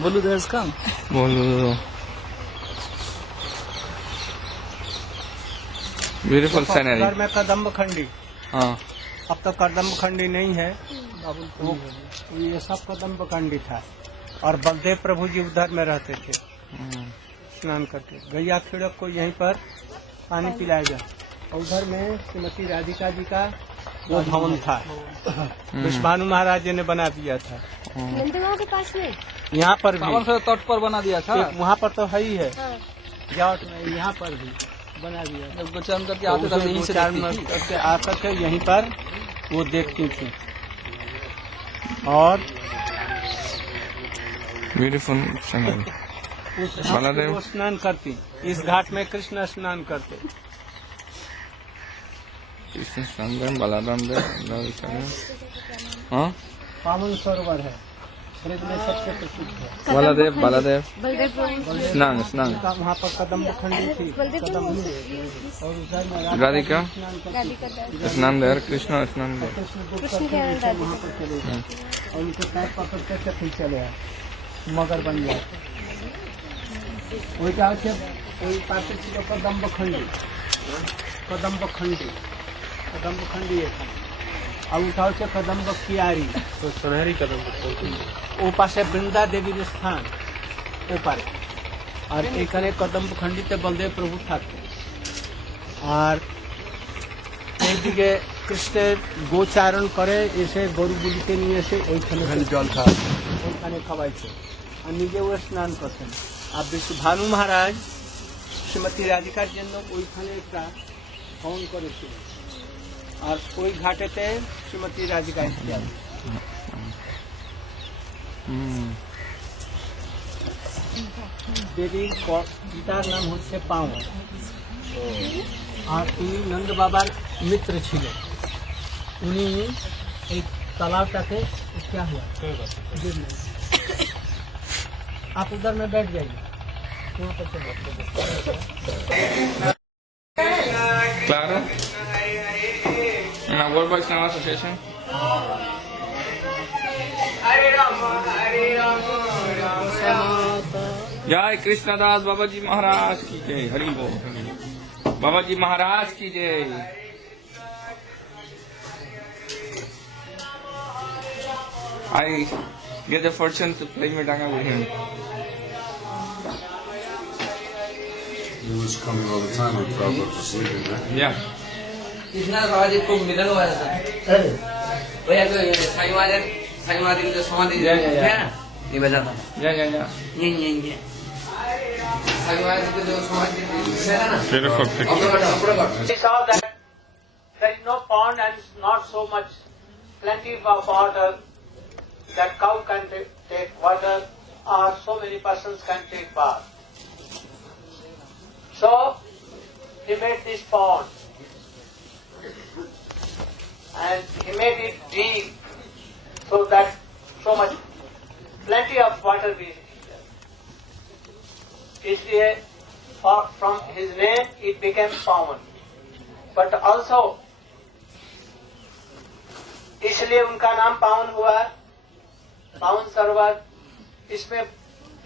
बोलू there's come. बोलो beautiful scenery. घर में कदम्ब खंडी, हाँ अब तो कदम्ब खंडी नहीं है, वो ये सब कदम्ब खंडी था। और बलदेव प्रभु जी उधर में रहते थे स्नान करके। गैया खिड़क को यहीं पर पानी पिलाया जाए। और उधर में श्रीमती राधिका जी का वो भवन था, विश्वानु महाराज जी ने बना दिया था। नंदगांव के पास में यहाँ पर भी तट पर बना दिया था। वहाँ पर तो है ही है, जाट में यहाँ पर भी बना दिया। जब गोचारण करके आते थे यहीं से देखती थी। करके आकर के यहीं पर वो देखती थी। और ब्यूटीफुल सीनरी। उस घाट पे वो स्नान करती, इस घाट में कृष्ण स्नान करते। कृष्ण संगम बलराम देव हाँ पावन सरोवर है, ब्रज में सबसे प्रसिद्ध है। बलदेव बलदेव बलदेव स्नान स्नान वहाँ पर कदम्ब खंडी थी, और उधर में राधिका स्नान करती। स्नान देर कृष्ण स्नान देर कृष्ण दूध करते वहाँ पर चले गए और उनके पैर पकड़ते थे, फिर चले आए, मगर बन गया। वही क्या वही पास कदम्ब खंडी, कदम्ब खंडी, कदम्ब खंडी है। अब उठाओ से कदम्ब कियारी, तो सुनहरी कदम्ब वो पास है वृंदा देवी स्थान ऊपर। और एक कदम्ब खंडी ते बलदेव प्रभु ठाकुर। और एक दिखे कृष्ण गोचारण करे ऐसे गरु बुलिते नहीं ऐसे जल खाने खावाई थे और निजे वो स्नान करते हैं। अब विश्वभानु महाराज श्रीमती राधिका जन्म ওইখানে একটা ফোন করেছিল আর ওই ঘাটেতে শ্রীমতী রাধিকা এসেছিলেন। দেবীর পিতার নাম হচ্ছে পাওয়া আর উনি নন্দ বাবার মিত্র ছিলেন। উনি এই তালাবটাকে क्या हुआ आप उधर में बैठ जाइए। Clara and World Vaishnava Association. जय कृष्णदास बाबा जी महाराज की जय। हरि बोल। बाबा जी महाराज की जय। I get the fortune to play Mridanga with him. He was coming all the time when Prabhupada was sleeping, right? Yeah. Krishna बाबा जी को मिलन हुआ था। भैया तो साईं महाराज की जो समाधि है ना, ये बजा था। Yeah. ये साईं महाराज की जो समाधि है ना, Beautiful picture. We saw that there is no pond and not so much plenty of water that cow can take water or so many persons can take bath. So he made this pond and he made it deep so that so much plenty of water will be there. इसलिए from his name it became Pawan. But also इसलिए उनका नाम पावन हुआ, पावन सरोवर। इसमें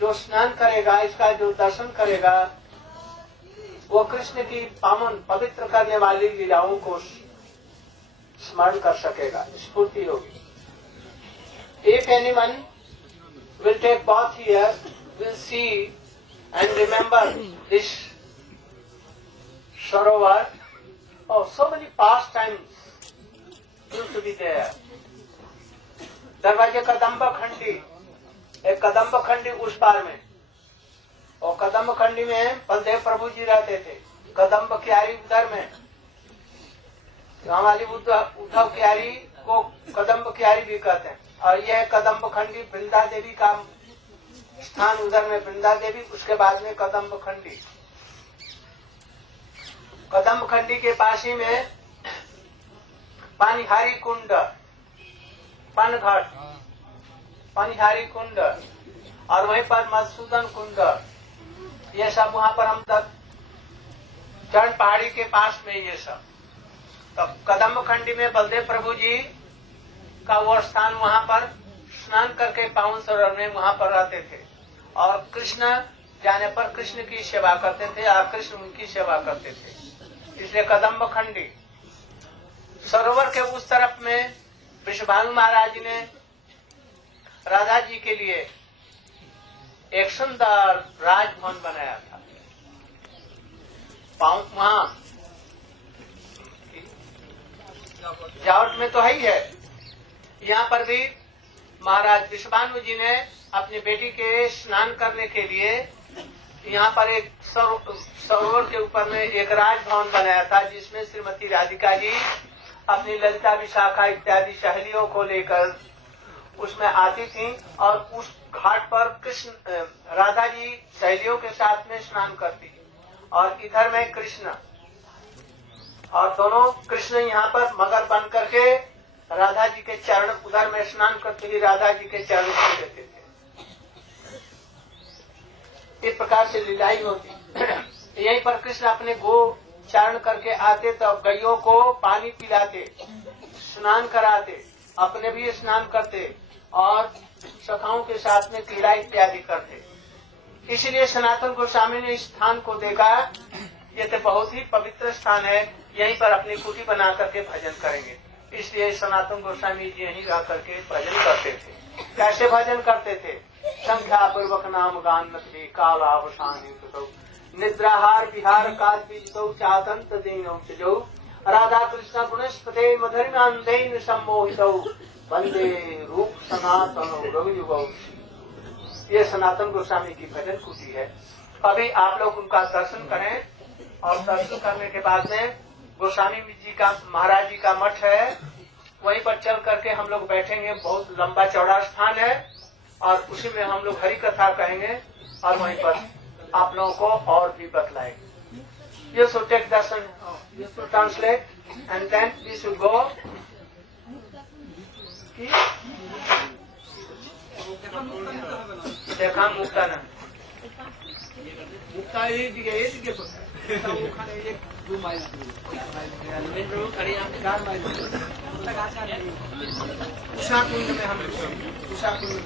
जो स्नान करेगा, इसका जो दर्शन करेगा, वो कृष्ण की पावन पवित्र करने वाली लीलाओं को स्मरण कर सकेगा, स्फूर्ति होगी। If anyone will take bath here, will see and remember this sarovar, oh, so many pastimes used to be there. दरवाजे कदम्ब खंडी, एक कदम्ब खंडी उस पार में, और कदम्ब खंडी में बलदेव प्रभु जी रहते थे। कदम्ब क्यारी उधर में, गाँव वाली उद्धव क्यारी को कदम्ब क्यारी भी कहते हैं। और यह कदम्ब खंडी वृंदा देवी का स्थान उधर में, वृंदा देवी, उसके बाद में कदम्ब खंडी। कदम्ब खंडी के पास ही में पानीहारी कुंड, पनघट, पानीहारी कुंड, और वहीं पर मधुसूदन कुंड, ये सब वहाँ पर हम तक चरण पहाड़ी के पास में ये सब। तो कदम्ब खंडी में बलदेव प्रभु जी का वो स्थान, वहाँ पर स्नान करके पावन सरोवर में वहाँ पर रहते थे और कृष्ण जाने पर कृष्ण की सेवा करते थे और कृष्ण उनकी सेवा करते थे। इसलिए कदम्ब खंडी सरोवर के उस तरफ में विश्वभानु महाराज ने राधा जी के लिए एक सुंदर राजभवन बनाया था। वहाँ जावट में तो है ही है। यहाँ पर भी महाराज विश्वभानु जी ने अपनी बेटी के स्नान करने के लिए यहाँ पर एक सरोवर के ऊपर में एक राजभवन बनाया था, जिसमें श्रीमती राधिका जी अपनी ललिता विशाखा इत्यादि सहेलियों को लेकर उसमें आती थी और उस घाट पर कृष्ण राधा जी सहेलियों के साथ में स्नान करती और इधर में कृष्ण, और दोनों कृष्ण यहाँ पर मगर बन करके राधा जी के चरण, उधर में स्नान करते ही राधा जी के चरण छू देते थे। इस प्रकार से लीलाई होती। यहीं पर कृष्ण अपने गो चारण करके आते तो गैयों को पानी पिलाते, स्नान कराते, अपने भी स्नान करते और सखाओं के साथ में क्रीड़ा इत्यादि करते। इसलिए सनातन गोस्वामी ने इस स्थान को देखा, ये तो बहुत ही पवित्र स्थान है, यहीं पर अपनी कुटी बना करके भजन करेंगे। इसलिए सनातन गोस्वामी जी यहीं रह करके भजन करते थे। कैसे भजन करते थे? संख्या पूर्वक नाम गान थे कालावसानी निद्राहार विहार काल बीजो चातंत दीनौ चजौ राधा कृष्ण गुणस्पते मधुरमानंदेन सम्मोहितौ वंदे रूप सनातन रघुयुगौ। ये सनातन गोस्वामी की भजन कुटी है। अभी आप लोग उनका दर्शन करें और दर्शन करने के बाद में गोस्वामी जी का, महाराज जी का मठ है, वहीं पर चल करके हम लोग बैठेंगे। बहुत लंबा चौड़ा स्थान है और उसी में हम लोग हरि कथा कहेंगे और वहीं पर आप लोगों को और भी बतलाएंगे। You should take darshan, you should translate and then we should go. देखा मुक्ता न मुक्ता ये ओखाने 1-2 माइल उषा कुंड में हम उषा कुंड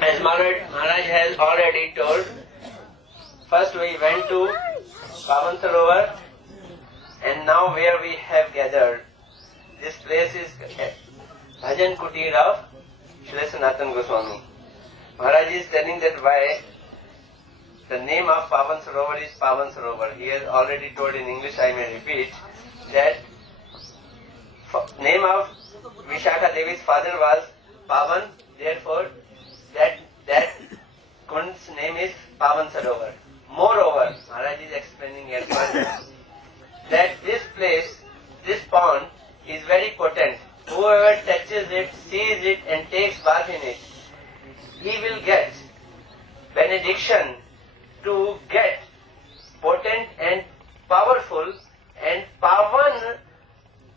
As Maharaj has already told, first we went to Pavan Sarovar and now where we have gathered, this place is Bhajan Kutir of Srila Sanatana Goswami. Maharaj is telling that why the name of Pavan Sarovar is Pavan Sarovar. He has already told in English, I may repeat, that name of Vishakha Devi's father was Pavan, therefore that Kund's name is Pavan Sarovar. Moreover, Maharaj is explaining here further that this place, this pond is very potent. Whoever touches it, sees it and takes bath in it, he will get benediction to get potent and powerful and Pavan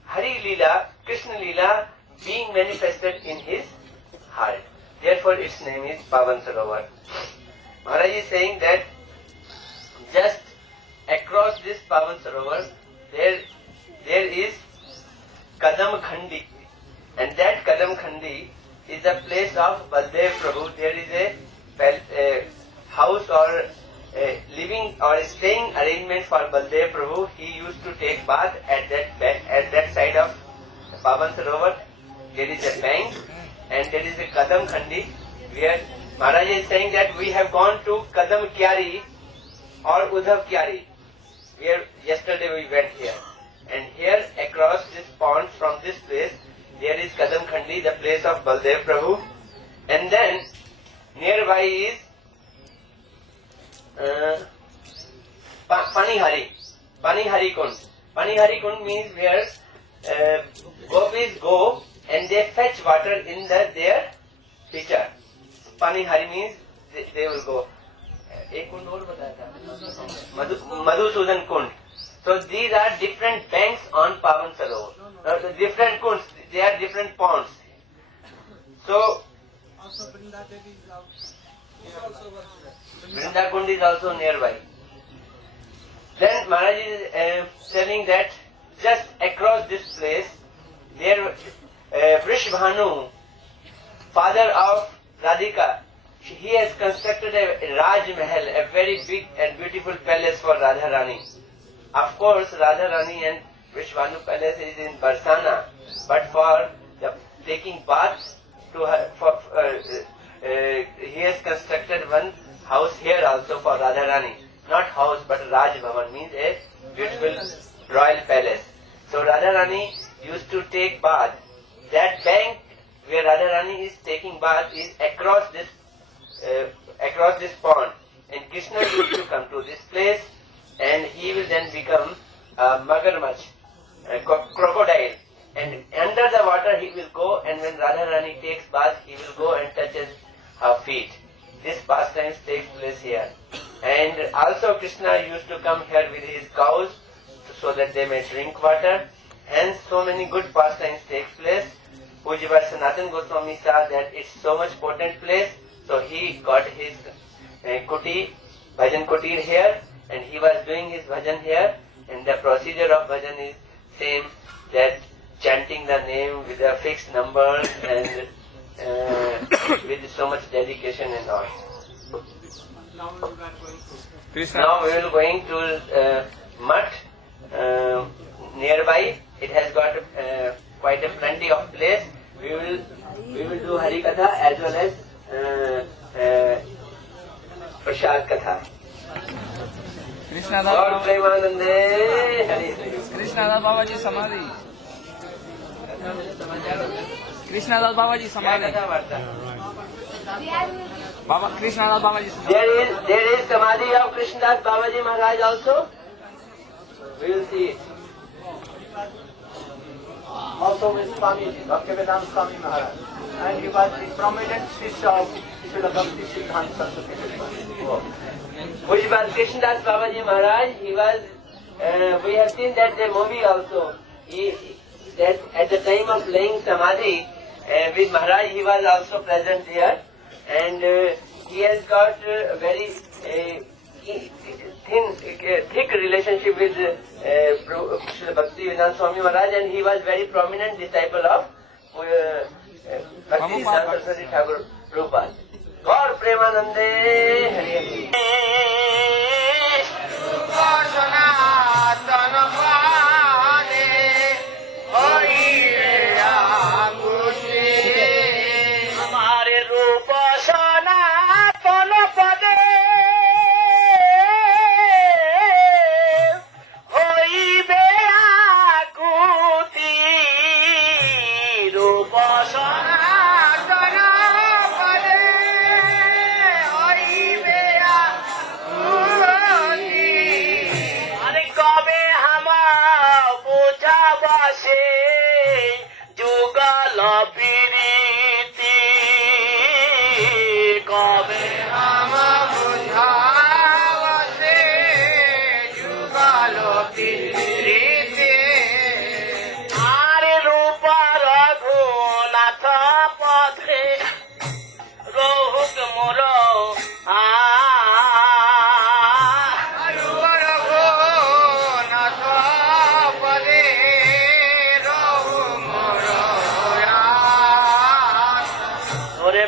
Hari Leela, Krishna Leela being manifested in his heart. Therefore its name is Pavan Sarovar. Maharaj is saying that just across this Pavan Sarovar there is Kadam Khandi, and that Kadam Khandi is the place of Baldev Prabhu. There is a house or a living or staying arrangement for Baldev Prabhu. He used to take bath at that side of Pavan Sarovar. There is a bank and there is a Kadam Khandi where Maharaj is saying that we have gone to Kadam Kyari or Udhav Kyari, where yesterday we went here. And here across this pond from this place there is Kadam Khandi, the place of Baldev Prabhu, and then nearby is Panihari Kund. Panihari Kund means where gopis go and they fetch water in their pitcher. Panihari means they will go. एक कुंड और बताया था मधुसूदन कुंड. So these are different banks on Pavan Sarovar. The different kunds, they are different ponds. So Vrinda Kund is also nearby. Then Maharaj is telling that just across this place, there Vrishbhanu, father of Radhika, he has constructed a Raj Mahal, a very big and beautiful palace for Radharani. Of course, Radharani and Vrishbhanu palace is in Barsana, but for the taking bath to her, he has constructed one house here also for Radharani. Not house, but Raj Bhavan, means a beautiful royal palace. So Radharani used to take bath. That bank where Radharani is taking bath is across this pond. And Krishna used to come to this place, and he will then become a magarmach, a crocodile. And under the water he will go, and when Radharani takes bath, he will go and touches her feet. This pastime takes place here. And also Krishna used to come here with his cows so that they may drink water. Hence so many good pastimes take place. Pujya Sanatana Goswami saw that it's so much potent place, so he got his bhajan kutir here, and he was doing his bhajan here. And the procedure of bhajan is same, that chanting the name with the fixed numbers and with so much dedication and all. Krishna. Now we will going to Mutt nearby. It has got quite a plenty of place. We will do Hari Katha as well as Prasad Katha. Krishna Lord Das Premanande Hari. Krishna Das Babaji Samadhi. Krishna Das Babaji Samadhi. Baba Krishna Das Babaji Samadhi. There is Samadhi of Krishnadas Babaji Maharaj also. We will see it. Also with Swami, Bhaktivedanta Swami Maharaj. And he was the prominent Shishya of Srila Bhakti Siddhanta Saraswati Goswami. Pujya Krishnadas Babaji Maharaj, he was, we have seen that the movie also. That at the time of laying Samadhi with Maharaj, he was also present there. And he has got a very thick relationship with Srila Bhaktivedanta Swami Maharaj, and he was very prominent disciple of Bhaktivedanta Saraswati Thakur Prabhupada. Gaur Premanande Hari Hari.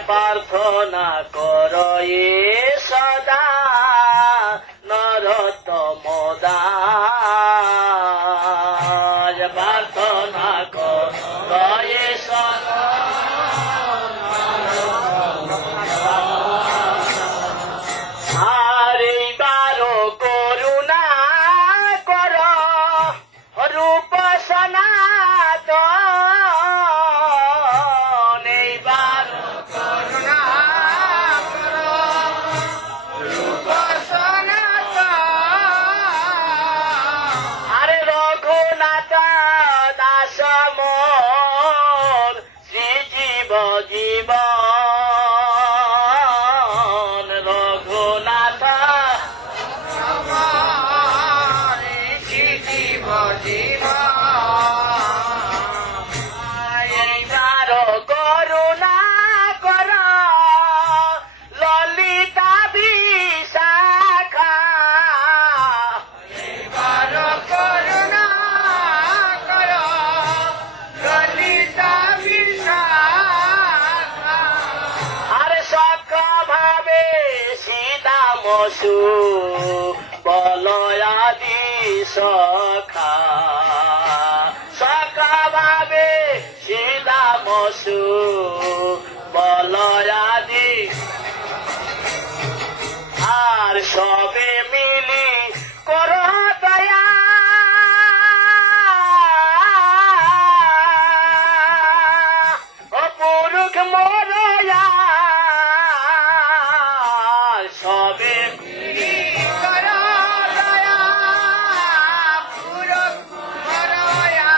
প্রার্থনা কর এ সদা নরোত্তম দাস প্রার্থনা কর এ সদা আর এইবারও করুণা কর রূপ সনাতন এইবার করুণা কর মসু বলয়াদি সখা সখা ভাবে সিদা মসু বলয়াদি আর সবে মিলি কর দয়া অপুরুষ মরয়া সবে মিলি কর দয়া পুরুষ মরয়া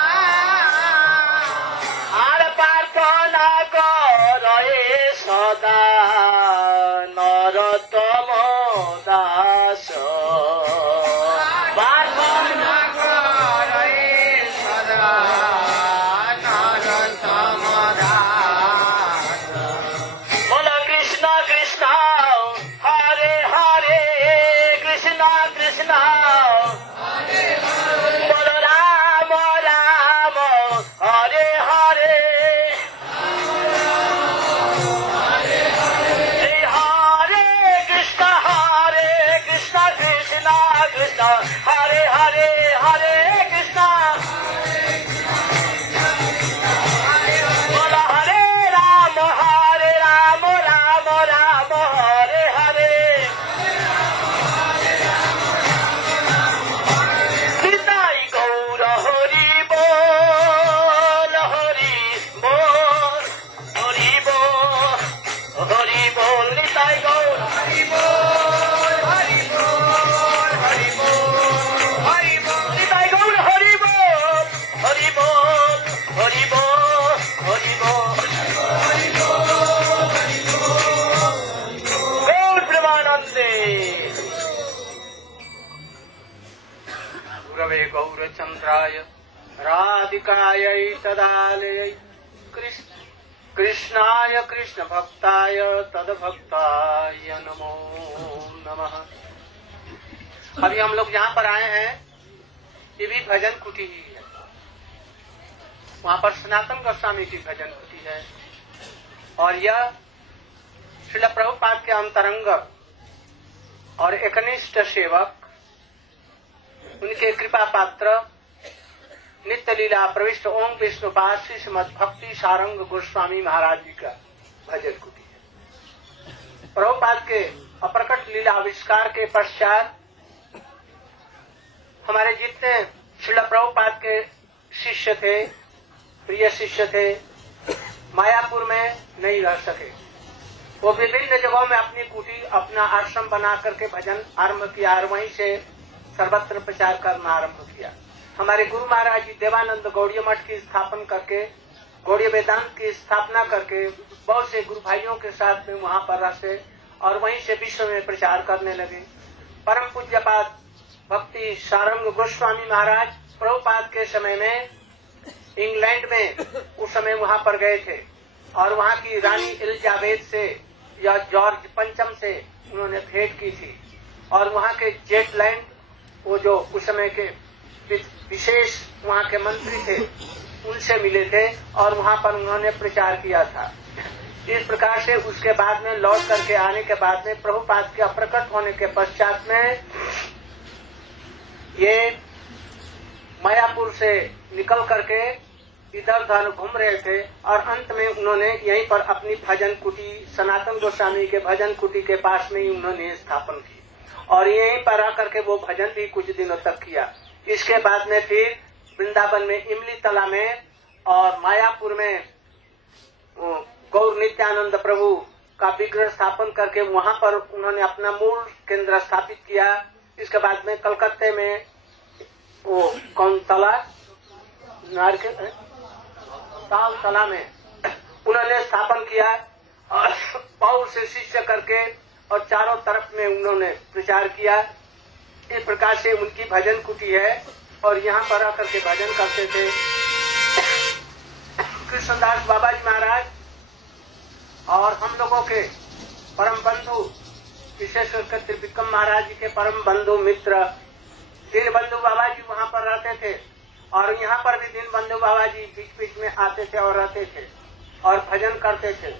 আর প্রার্থনা কর সদা নরতম দাস প্রার্থনা কর সদা নরতম দাস বল কৃষ্ণ কৃষ্ণ হরে হরে কৃষ্ণ কৃষ্ণ বল রাম রাম হরে হরে হরে কৃষ্ণ কৃষ্ণ কৃষ্ণ হরে হরে হরে কৃষ্ণ বল হরে রাম রাম রাম হরে হরে নিতাই গৌর হরি বল হরি বল হরি বল হরি বল নিতাই গৌর হরি বল হরি বল হরি বল হরি বল নিতাই গৌর হরি বল হরি বল হরি বল হরি বল গৌর প্রেমানন্দে गुरवे गौरचन्द्राय राधिकायै तदालयै कृष्णाय कृष्णभक्ताय तद्भक्ताय नमो नमः। अभी हम लोग यहाँ पर आए हैं, ये भी भजन कुटी ही है। वहाँ पर सनातन गोस्वामी की भजन कुटी है और यह श्रील प्रभुपाद के अंतरंग और एकनिष्ठ सेवक उनके कृपा पात्र नित्य लीला प्रविष्ट ओम विष्णुपाद श्री श्रीमद भक्ति सारंग गोस्वामी महाराज जी का भजन कुटी है। प्रभुपाद के अप्रकट लीला आविष्कार के पश्चात हमारे जितने श्रील प्रभुपाद के शिष्य थे, प्रिय शिष्य थे, मायापुर में नहीं रह सके। वो विभिन्न जगहों में अपनी कुटी अपना आश्रम बना करके भजन आरंभ किया और वहीं से सर्वत्र प्रचार करना आरंभ किया। हमारे गुरु महाराज जी देवानंद गौड़ीय मठ की स्थापना करके गौड़ीय वेदांत की स्थापना करके बहुत से गुरु भाइयों के साथ में वहाँ पर रहते और वहीं से विश्व में प्रचार करने लगे। परम पूज्यपाद भक्ति सारंग गोस्वामी महाराज प्रभुपाद के समय में इंग्लैंड में उस समय वहाँ पर गए थे और वहाँ की रानी एलिजाबेथ से या जॉर्ज पंचम से उन्होंने भेंट की थी और वहाँ के जेटलैंड वो जो उस समय के विशेष वहाँ के मंत्री थे उनसे मिले थे और वहाँ पर उन्होंने प्रचार किया था। इस प्रकार से उसके बाद में लौट करके आने के बाद में प्रभुपाद के अप्रकट होने के पश्चात में ये मायापुर से निकल करके इधर उधर घूम रहे थे और अंत में उन्होंने यहीं पर अपनी भजन कुटी सनातन गोस्वामी के भजन कुटी के पास में ही उन्होंने स्थापन की और यहीं पर आकर के वो भजन भी कुछ दिनों तक किया। इसके बाद में फिर वृंदावन में इमली तला में और मायापुर में गौर नित्यानंद प्रभु का विग्रह स्थापन करके वहाँ पर उन्होंने अपना मूल केंद्र स्थापित किया। इसके बाद में कलकत्ते में वो कौन तला ताल तला में उन्होंने स्थापन किया और बहुत से शिष्य करके और चारों तरफ में उन्होंने प्रचार किया। इस प्रकार से उनकी भजन कुटी है और यहाँ पर आकर के भजन करते थे। कृष्णदास बाबा जी महाराज और हम लोगों के परम बंधु विशेष करके त्रिविक्रम महाराज जी के परम बंधु मित्र दीन बंधु बाबा जी वहाँ पर रहते थे और यहाँ पर भी दीन बंधु बाबा जी बीच बीच में आते थे और रहते थे और भजन करते थे।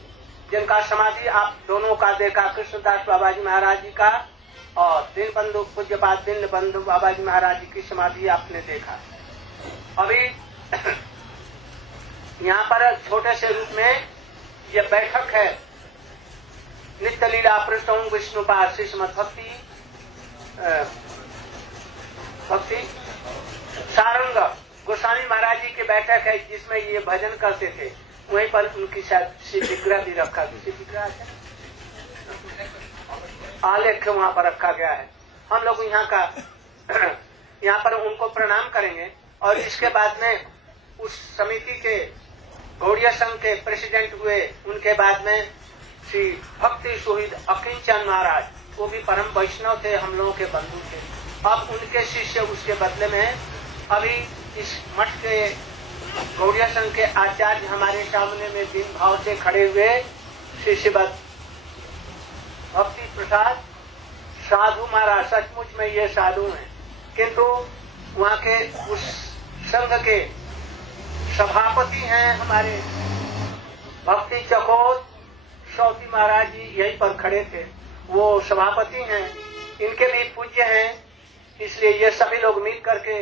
जिनका समाधि आप दोनों का देखा कृष्णदास बाबा जी महाराज जी का और दीनबंधु पूज्यपाद दीनबंधु बाबा जी महाराज जी की समाधि आपने देखा। अभी यहाँ पर छोटे से रूप में ये बैठक है नित्य लीला पृष्ठों विष्णुपाद श्री श्रीमद भक्ति सारंग गोस्वामी महाराज जी की बैठक है जिसमें ये भजन करते थे। वहीं पर उनकी शायद विग्रह भी रखा गया, आलेख वहाँ पर रखा गया है। हम लोग यहाँ पर उनको प्रणाम करेंगे और इसके बाद में उस समिति के गौड़िया संघ के प्रेसिडेंट हुए, उनके बाद में श्री भक्ति शहीद अकिंचन महाराज, वो भी परम वैष्णव थे, हम लोगों के बंधु थे। अब उनके शिष्य उसके बदले में अभी इस मठ के गौड़िया संघ के आचार्य हमारे सामने में दिन भाव से खड़े हुए श्री श्रीमद भक्ति प्रसाद साधु महाराज। सचमुच में ये साधु हैं, किंतु वहाँ के उस संघ के सभापति हैं हमारे भक्ति चकोर सौती महाराज जी, यहीं पर खड़े थे, वो सभापति हैं, इनके भी पूज्य हैं। इसलिए ये सभी लोग मिल करके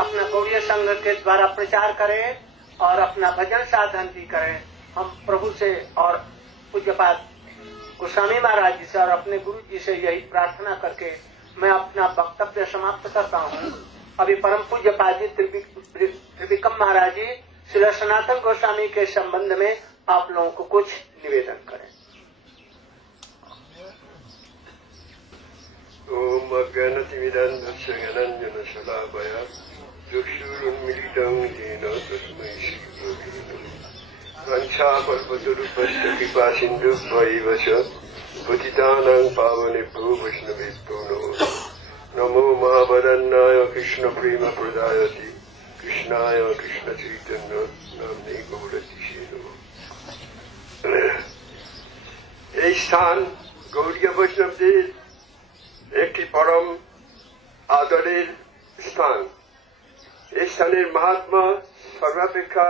अपना गौड़ीय संघ के द्वारा प्रचार करें और अपना भजन साधन भी करें। हम प्रभु से और पूज्यपाद गोस्वामी महाराज जी से और अपने गुरु जी से यही प्रार्थना करके मैं अपना वक्तव्य समाप्त करता हूँ। अभी परम पूज्यपाद जी त्रिविक्रम महाराज जी श्री सनातन गोस्वामी के संबंध में आप लोगों को कुछ निवेदन करें। ओम अज्ञानतिमिरान्धस्य ज्ञानाञ्जनशलाकया चक्षुरुन्मीलितं येन तस्मै श्रीगुरवे नमः। वाञ्छाकल्पतरुभ्यश्च कृपासिन्धुभ्यैव च पतितानां पावनेभ्यो वैष्णवेभ्यो नमो महावदन्नाय कृष्णप्रेमप्रदायते कृष्णाय कृष्णचैतन्य नाम्ने गौरतिषे नमः। এই স্থান গৌড়ীয় বৈষ্ণবদের একটি পরম আদরের স্থান। এই স্থানের মাহাত্ম্য সর্বাপেক্ষা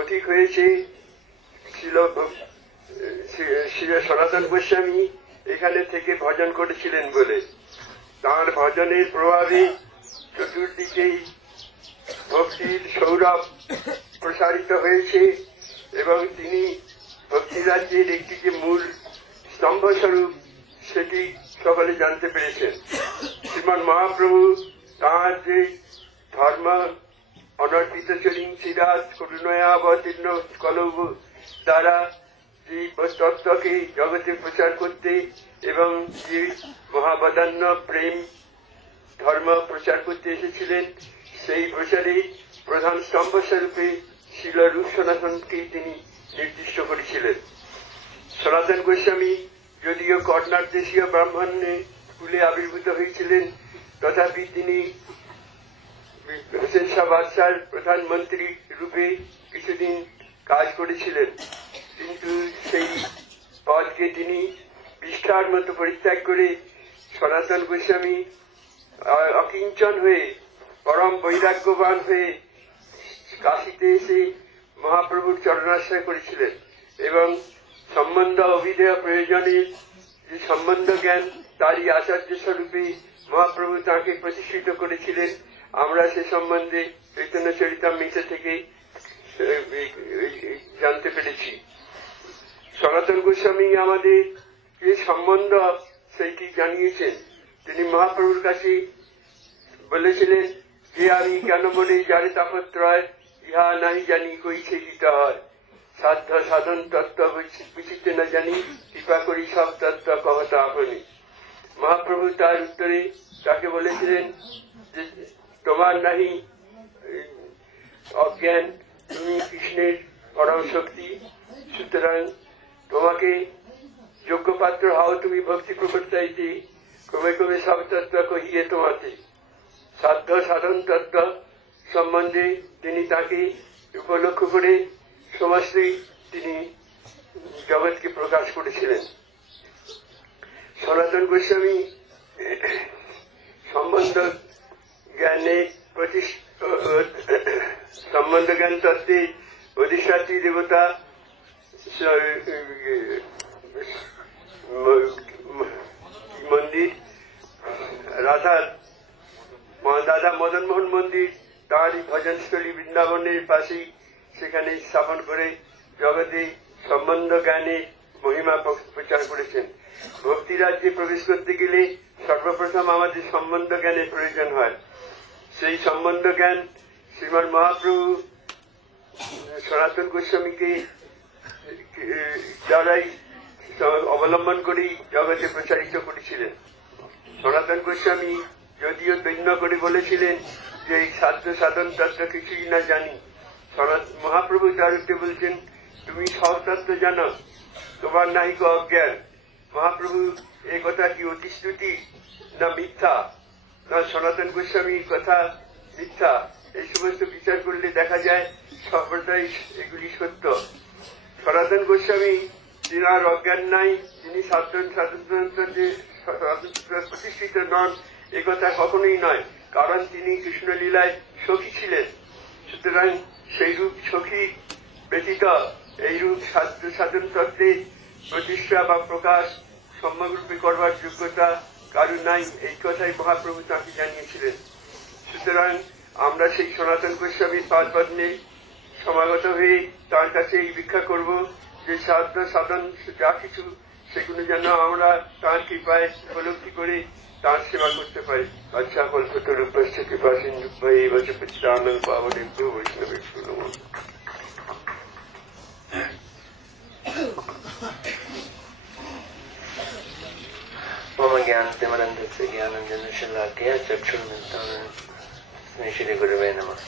অধিক হয়েছে। শ্রী সনাতন গোস্বামী এখানে থেকে ভজন করেছিলেন বলে তাঁর ভজনের প্রভাবে চতুর্দিকেই ভক্তির সৌরভ প্রসারিত হয়েছে এবং তিনি ভক্তি রাজ্যের একটি যে মূল স্তম্ভস্বরূপ সেটি সকলে জানতে পেরেছেন। শ্রীমান মহাপ্রভু তাঁর যে ধর্ম অনর্পিত চরিং চিরাজ করুণয়াবতীর্ণ কলব দ্বারা যে তত্ত্বকে জগতে প্রচার করতে এবং যে মহাবদান্য প্রেম ধর্ম প্রচার করতে এসেছিলেন, সেই প্রচারে প্রধান স্তম্ভস্বরূপে শিল রূপ সনাতনকে তিনি নির্দিষ্ট করেছিলেন। সনাতন গোস্বামী যদিও কর্ণাট দেশীয় ব্রাহ্মণে কুলে আবির্ভূত হয়েছিলেন, তথাপি তিনি হোসেন শাহ বাদশার প্রধানমন্ত্রী রূপে কিছুদিন কাজ করেছিলেন, কিন্তু সেই পদকে তিনি বিষ্ঠার মতো পরিত্যাগ করে সনাতন গোস্বামী অকিঞ্চন হয়ে পরম বৈরাগ্যবান হয়ে কাশীতে এসে মহাপ্রভুর চরণাশ্রয় করেছিলেন এবং সম্বন্ধ অভিধেয় প্রয়োজনের যে সম্বন্ধ জ্ঞান তারই আচার্য স্বরূপে মহাপ্রভু তাঁকে প্রতিষ্ঠিত করেছিলেন। আমরা সে সম্বন্ধে চৈতন্য চরিতামৃত থেকে জানতে পেরেছি। সনাতন গোস্বামী আমাদের যে সম্বন্ধ সেইটি জানিয়েছেন। তিনি মহাপ্রভুর কাছে বলেছিলেন যে আমি কেন বলে যারে তাপত্রয় ইহা নাহি জানি কইছে গীত হয়, সাধ্য সাধন তত্ত্ব বুঝিতে না জানি, কৃপা করি সব তত্ত্ব কহতা আপনি। মহাপ্রভু তার উত্তরে তাকে বলেছিলেন যে তোমার নাহি অজ্ঞান, তুমি কৃষ্ণের পরম শক্তি, সুতরাং তোমাকে যোগ্য পাত্র হও তুমি ভক্তি প্রবর্তাইতে, ক্রমে ক্রমে সব তত্ত্ব কহিয়ে তোমাতে। সাধ্য সাধন তত্ত্ব সম্বন্ধে তিনি তাকে উপলক্ষ করে সমস্তই তিনি জগৎকে প্রকাশ করেছিলেন। সনাতন গোস্বামী সম্বন্ধ জ্ঞান তত্ত্বে অধিষ্ঠাত্রী দেবতা ভজনস্থলী বৃন্দাবনের পাশেই সেখানে স্থাপন করে জগতে সম্বন্ধ জ্ঞানের মহিমা প্রচার করেছেন। ভক্তি রাজ্যে প্রবেশ করতে গেলে সর্বপ্রথম আমাদের সম্বন্ধ জ্ঞানের প্রয়োজন হয়। সেই সম্বন্ধ জ্ঞান শ্রীমান মহাপ্রভু সনাতন গোস্বামীকে দ্বারাই অবলম্বন করেই জগতে প্রচারিত করেছিলেন। সনাতন গোস্বামী যদিও দৈন্য করে বলেছিলেন যে এই সাধ্য সাধন তত্ত্ব কিছুই না জানি, মহাপ্রভু তার উঠে বলছেন তুমি সব তত্ত্ব জানো, তোমার নাহিক অজ্ঞান। মহাপ্রভু এ কথা কি অতিশ্রুতি না মিথ্যা, না সনাতন গোস্বামীর কথা মিথ্যা? এই সমস্ত বিচার করলে দেখা যায় সর্বদাই এগুলি সত্য। সনাতন গোস্বামী যিনার অজ্ঞান নাই, যিনি সাধনতন্ত্রে প্রতিষ্ঠিত নন, এ কথা কখনোই নয়, কারণ তিনি কৃষ্ণলীলায় সখী ছিলেন। সুতরাং সেই রূপ সখী ব্যতীত এই রূপ সাধন তত্ত্বের প্রতিষ্ঠা বা প্রকাশ সম্যকরূপে করবার যোগ্যতা কারো নাই, এই কথাই মহাপ্রভু তাকে জানিয়েছিলেন। সুতরাং আমরা সেই সনাতন গোস্বামীর পাদপদ্মে সমাগত হয়ে তার কাছে এই ভিক্ষা করব যে সাধ্য সাধন যা কিছু সেগুলো যেন আমরা তাঁর কৃপায় উপলব্ধি করে তাঁর সেবা করতে পারি। আচ্ছা কল্পতরূপস্য কৃপা সিন্ধুভ্যৈ বচপতিদানং পাবনেভ্যো বৈষ্ণবেভ্যো নমঃ। मम ज्ञानतिमिरन्धस्य ज्ञानञ्जनशलाकया चक्षुर्मिलितं येन Shri Guruve Namah.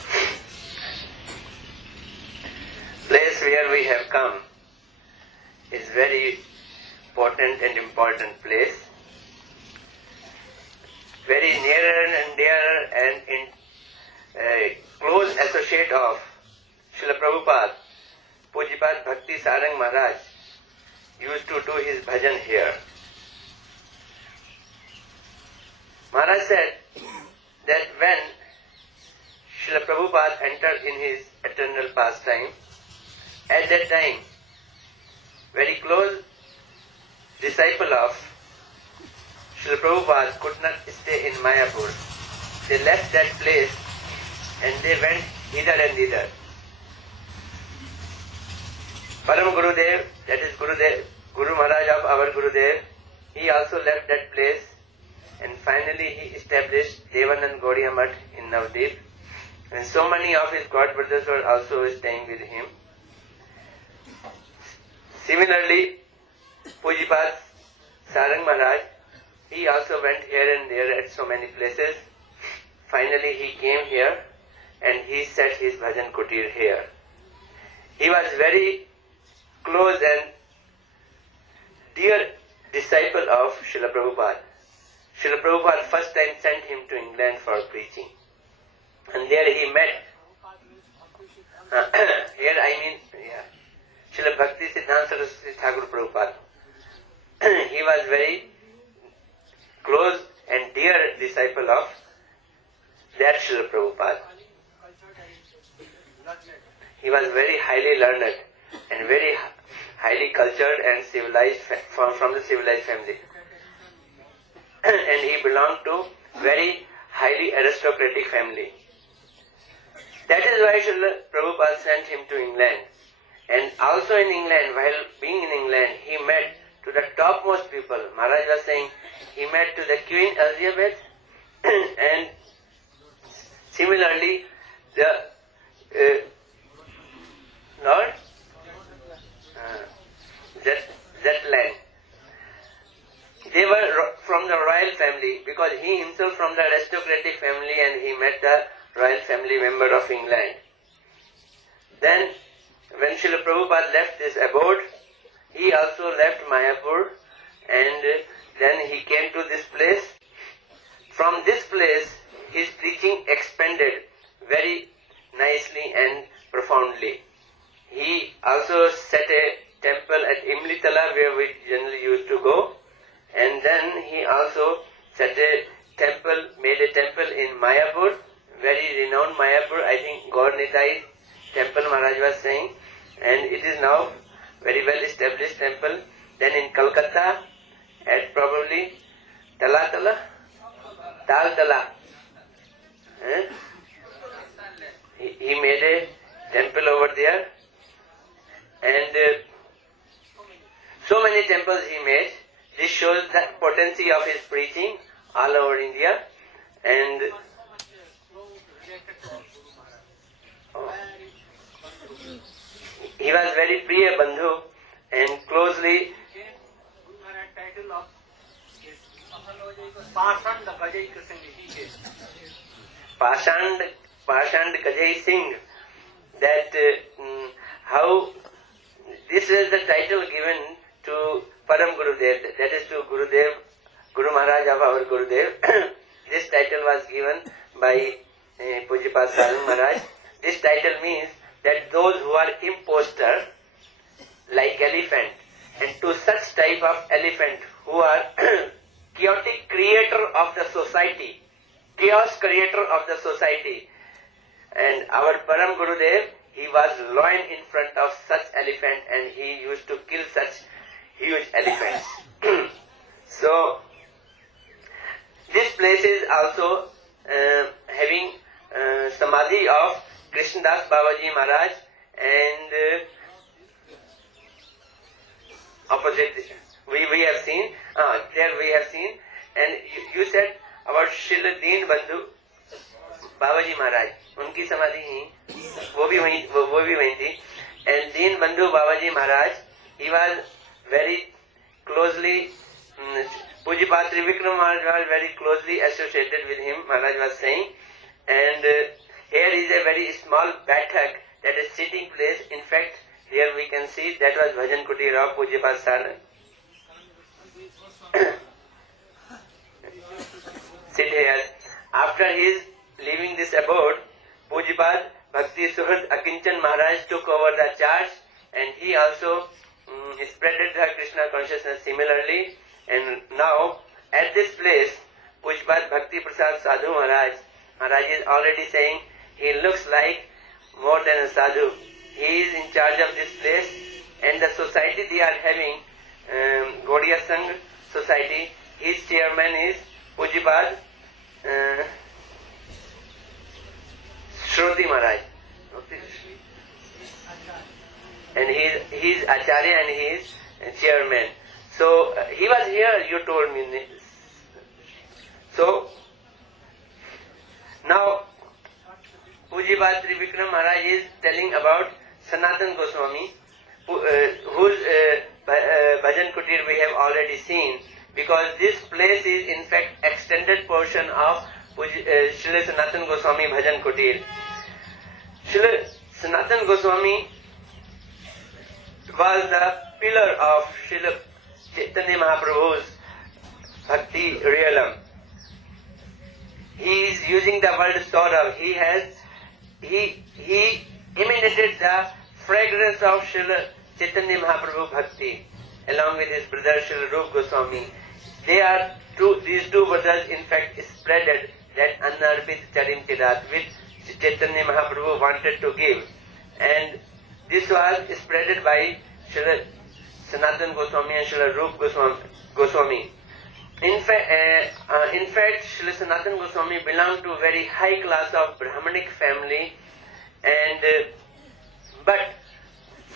Place where we have come is very potent and important place, very nearer and dearer and in close associate of Srila Prabhupada. Pujyapad Bhakti Sarang Maharaj used to do his bhajan here. Maharaj said that when Srila Prabhupada entered in his eternal pastime, at that time, very close disciple of Srila Prabhupada could not stay in Mayapur. They left that place and they went hither and thither. Param Gurudev, that is Guru Maharaj of our Gurudev, he also left that place and finally he established Devanand Gaudiya Math in Navadvip, and so many of his god brothers were also staying with him. Similarly, Pujyapad Sarang Maharaj, he also went here and there at so many places. Finally he came here and he set his bhajan kutir here. He was very close and dear disciple of Srila Prabhupada. Srila Prabhupada first time sent him to England for preaching. And there he met, Srila Bhakti Siddhanta Saraswati Thakur Prabhupada. He was very close and dear disciple of that Srila Prabhupada. He was very highly learned and very highly cultured and civilized from the civilized family. And he belonged to very highly aristocratic family. That is why Srila Prabhupada sent him to England. And also in England, while being in England, he met to the topmost people. Maharaj was saying he met to the Queen Elizabeth and similarly the Lord Zetland. They were from the royal family because he himself from the aristocratic family and he met the royal family member of England. Then when Srila Prabhupada left this abode, he also left Mayapur and then he came to this place. From this place his preaching expanded very nicely and profoundly. He also set a temple at Imlitala where we generally used to go, and then he also set a temple, made a temple in Mayapur, very renowned Mayapur, I think Gaur-Nitai temple Maharaj was saying, and it is now very well established temple. Then in Calcutta at probably Tal-Tala, many temples he made. This shows the potency of his preaching all over India. And he was very Priya Bandhu and closely title of Pashand Gajai Singh. Pashand Gajai Singh. That how this is the title given to Param Gurudev, that is to Gurudev, Guru Maharaj of our Gurudev. This title was given by Pujyapat Sadhu Maharaj. This title means that those who are imposter like elephant, and to such type of elephant who are chaotic creator of the society, chaos creator of the society. And our Param Gurudev, he was loin in front of such elephant and he used to kill such huge elephants. So, this place is also having Samadhi of Krishnadas Babaji Maharaj and opposite we have seen, there we have seen, and you said about Srila Deen Bandhu Babaji Maharaj, उनकी समाधि ही वो भी वहीं थी. And Deen Bandhu Babaji Maharaj, he was very closely, Pujyapat Trivikram Maharaj was very closely associated with him, Maharaj was saying. And here is a very small bathak, that is sitting place. In fact, here we can see that was Bhajan Kutir of Pujyapat Sadhu. Sit here. After his leaving this abode, Pujyapat Bhakti Suhrid Akinchan Maharaj took over the charge, and he also spreaded the Krishna consciousness similarly. And now, at this place, Pujyapat Bhakti Prasad Sadhu Maharaj is already saying he looks like more than a sadhu. He is in charge of this place, and the society they are having, Gaudiya Sangh Society, his chairman is Pujyapat Shruti Maharaj. And he is Acharya and he is chairman. So, he was here, you told me. So, now, Pujyapat Trivikram Maharaj is telling about Sanatan Goswami, whose Bhajan Kutir we have already seen, because this place is in fact extended portion of Srila Sanatan Goswami Bhajan Kutir. Srila Sanatan Goswami was the pillar of Srila Chaitanya Mahaprabhu's Bhakti realm. He is using the word Saurabh. He emanated the fragrance of Srila Chaitanya Mahaprabhu Bhakti along with his brother Srila Rup Goswami. These two brothers in fact spreaded that Annarpit Charim Tirat which Chaitanya Mahaprabhu wanted to give, and this was spreaded by Srila Sanatan Goswami and Srila Rup Goswami. In fact, Srila Sanatan Goswami belonged to a very high class of Brahmanic family, and but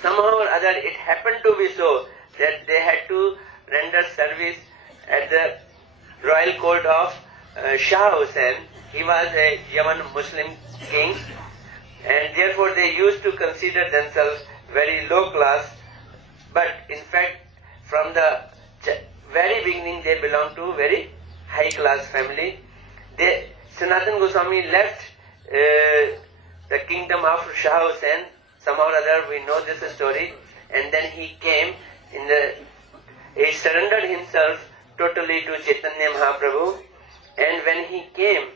somehow or other it happened to be so that they had to render service at the royal court of Shah Hussain. He was a Yaman Muslim king, and therefore they used to consider themselves very low class, but in fact from the very beginning they belonged to a very high class family. Sanatan Goswami left the kingdom of Shah Hussain, somehow or other we know this story, and then he came he surrendered himself totally to Chaitanya Mahaprabhu, and when he came,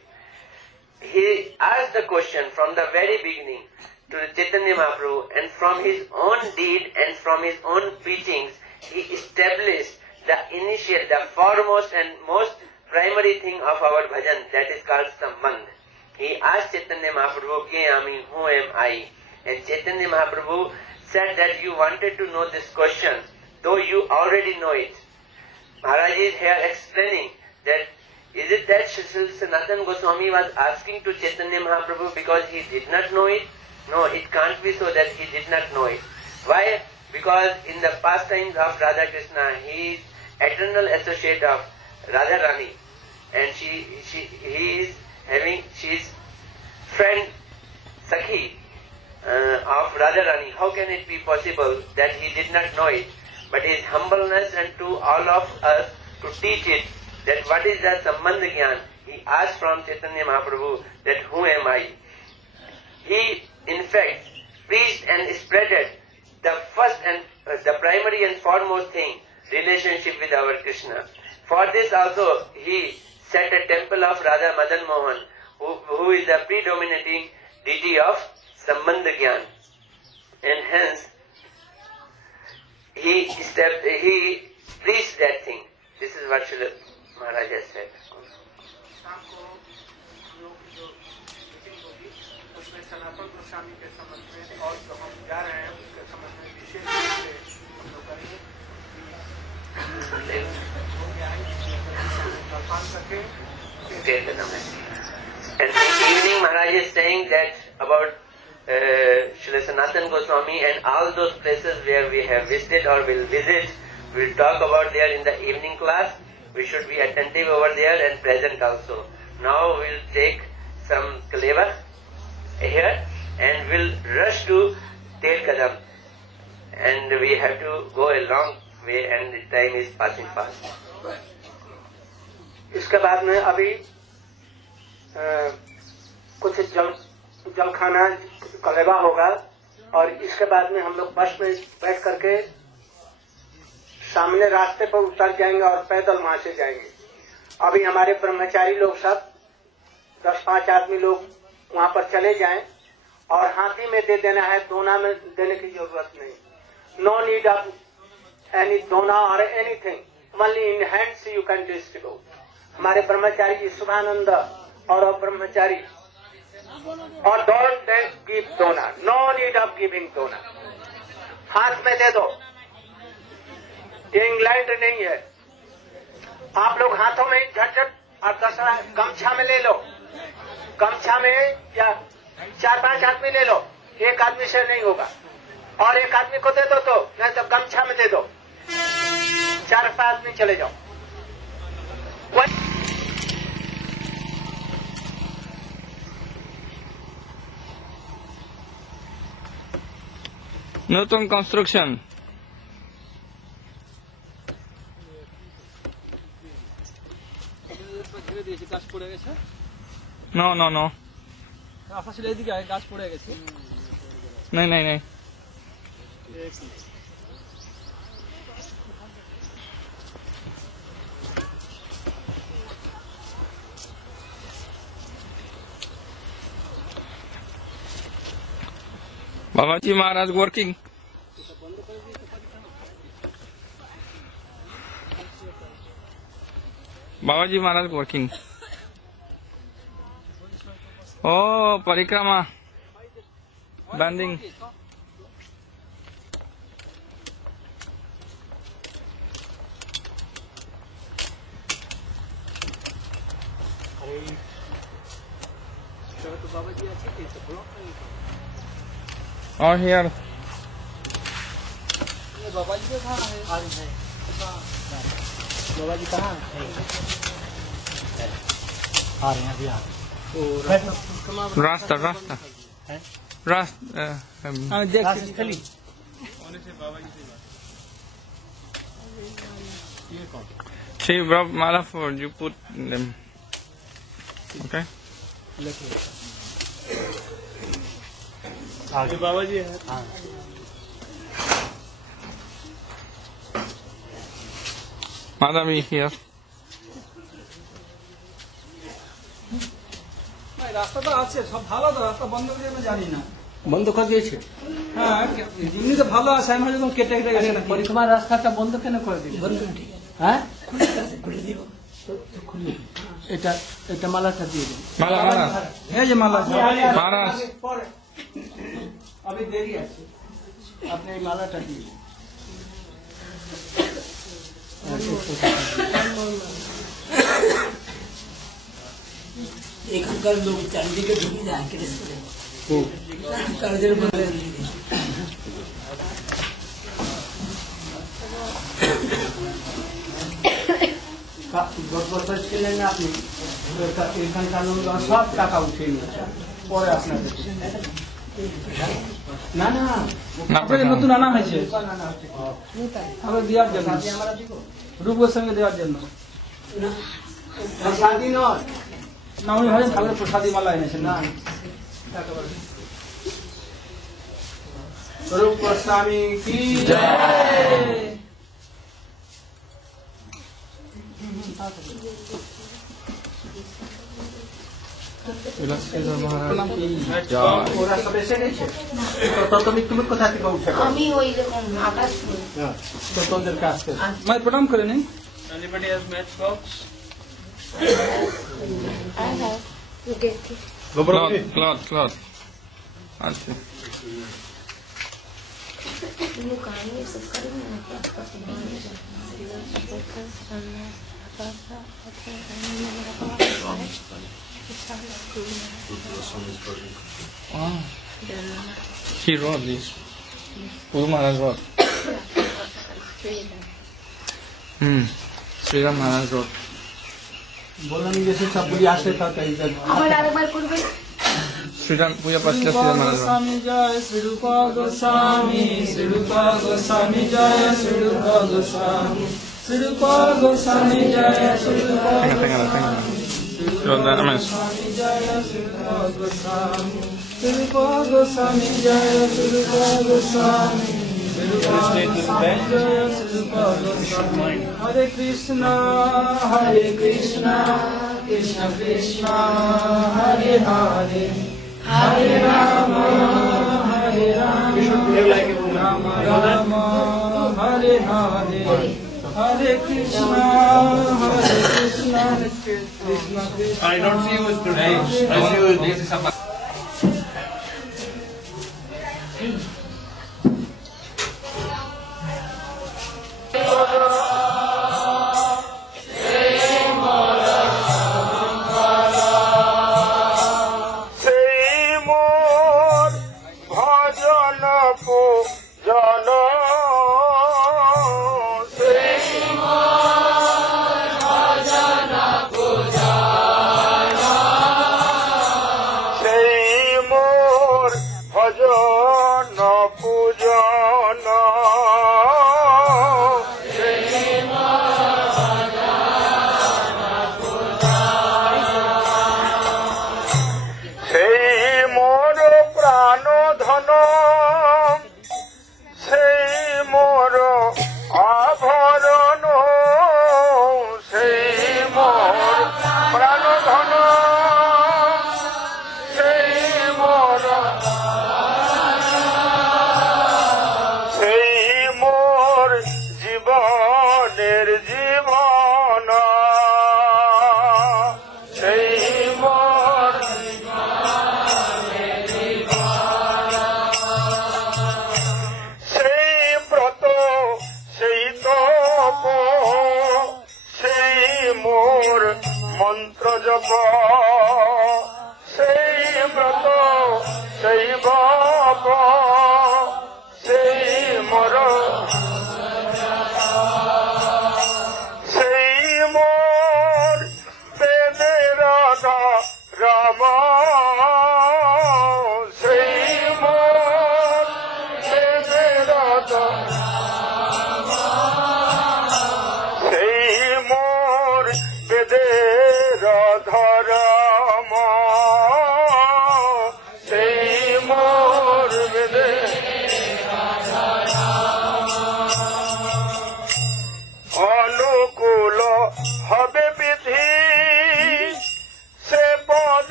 he asked the question from the very beginning to Chaitanya Mahaprabhu, and from his own deed and from his own preachings, he established the foremost and most primary thing of our bhajan, that is called Sambandh. He asked Chaitanya Mahaprabhu, Ke Ami, who am I? And Chaitanya Mahaprabhu said that you wanted to know this question, though you already know it. Maharaj is here explaining that is it that Sanatan Goswami was asking to Chaitanya Mahaprabhu because he did not know it? No, it can't be so that he did not know it. Why? because in the pastimes of Radha Krishna, he is eternal associate of Radha Rani, and he is friend Sakhi of Radha Rani. How can it be possible that he did not know it? But his humbleness and to all of us to teach it, that what is the Sambandh Gyan? He asked from Chaitanya Mahaprabhu that who am I? He in fact preached and spreaded the first and the primary and foremost thing, relationship with our Krishna. For this also he set a temple of Radha Madan Mohan, who is the predominating deity of Sambandh Gyan. And hence he preached that thing. This is what Srila Maharaj has said. शाम को हम लोग की जो meeting होगी उसमें सनातन गोस्वामी के संबंध में और जो हम जा रहे हैं उसके संबंध में विशेष रूप से हम लोग करेंगे हो गया है जलपान करके And in the evening Maharaj is saying that about Srila Sanatana Goswami and all those places where we have visited or will visit, we'll talk about there in the evening class. We should be attentive over there and present also. Now we'll take some kaleva here and we'll rush to Tel Kadam. And we have to go a long way and the time is passing fast. इसके बाद में अभी कुछ जल खाना कलेवा होगा और इसके बाद में हम लोग बस में बैठ करके सामने रास्ते पर उतर जाएंगे और पैदल वहां से जाएंगे। अभी हमारे ब्रह्मचारी लोग सब 10-5 आदमी लोग वहां पर चले जाएं और हाथी में दे देना है, दोना में देने की जरूरत नहीं। नो नीड ऑफ एनी दोना और anything, only in hands you can distribute. हमारे ब्रह्मचारी शुभानंद और ब्रह्मचारी और डोंट गिव दोना, नो नीड ऑफ गिविंग दोना, हाथ में दे दो। ये इंग्लैंड नहीं है, आप लोग हाथों में झटझट और दसरा गमछा में ले लो, गमछा में या 4-5 आदमी ले लो, एक आदमी से नहीं होगा और एक आदमी को दे दो तो नहीं तो गमछा में दे दो, 4-5 आदमी चले जाओ। নতুন কনস্ট্রাকশন ঘিরে দিয়েছি, গাছ পড়ে গেছে। নো নো নো আশা ছিল এইদিকে গাছ পড়ে গেছে। नहीं नहीं नहीं बाबाजी महाराज वर्किंग बाबाजी महाराज वर्किंग ओ परिक्रमा बैंडिंग और हियर बाबा जी कहाँ है? बाबा जी कहाँ है? आ रहे हैं अभी आ रहे हैं। रास्ता रास्ता रास्ता देख See, bro, Malaford, you put them. Okay? आगे बाबा जी है। हाँ। Madam is here. রাস্তা তো আছে, সব ভালো তো, রাস্তা বন্ধ করে আমি জানি না। বন্ধ করে দিয়েছে। হ্যাঁ, এমনি তো ভালো আছে, আমি যখন কেটে কেটে গেছে না। পরিক্রমার রাস্তাটা বন্ধ কেন করে দিল? হ্যাঁ, এটা এটা মালাটা দিয়ে দিন। Mala, Mala. এই যে মালা Maharaj. अभी देरी আছে, আপনি এই মালাটা দিয়ে দিন। এখানকার লোক চারিদিকে ঢুকে যায় কেস করে কাজের মধ্যে গত বছর ছিলেন না আপনি, তো এখানকার লোকরা সব টাকা উঠিয়ে নিচ্ছে পরে আপনাদের। না না আপনাকে নতুন আনা হয়েছে আমরা দেওয়ার জন্য, রূপ গোস্বামীকে দেওয়ার জন্য। প্রসাদী নয়, না উনি হয়তো ঠাকুরের প্রসাদী মালা এনেছেন না। রূপ গোস্বামী কি জয়। ওরা সব এসে গেছে, তো তুমি তুমি কোথা থেকে উঠে গেছো? আমি ওই রকম আকাশ তো তোদেরকে আসতে মাই প্রণাম করে নিন। Anybody has matchbox? Cloth. अच्छा he wrote this. Guru Maharaj wrote. Sri Ram Maharaj wrote. বললাম যে সব বলি আসে তাড়াতাড়ি আবার আরেকবার করবে। Sri Ram Puja Pascha Sri Ram Maharaj wrote. Goswami জয়, শ্রী রূপ গোস্বামী, শ্রী রূপ গোস্বামী জয়, শ্রী রূপ গোস্বামী, শ্রী রূপ গোস্বামী জয়, শ্রী রূপ Tenga. Ronda Ames. গোস্বামী জয়, শ্রী রূপ গোস্বামী, শ্রী রূপ গোস্বামী জয়, শ্রী রূপ গোস্বামী, শ্রী রূপ গোস্বামী জয়, শ্রী রূপ গোস্বামী। হরে কৃষ্ণ কৃষ্ণ কৃষ্ণ হরে হরে, হরে রাম রাম রাম হরে হরে, হরে Krishna Krishna Krishna. I don't see you today. I see you this is a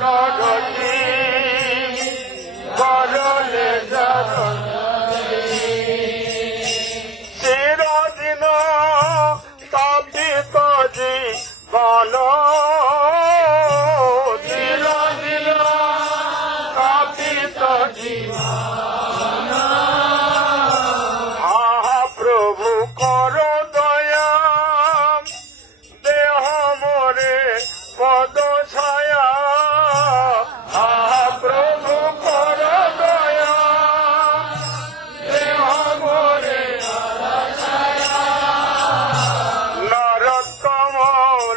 নরসি বরলে চিরদিন তাপিত জীবন চিরদিন তাপিত জীবন প্রভু কর দয়া দেহ মোরে পদ ছায়া প্রভু কর দয়া দেহ মোরে নরোত্তম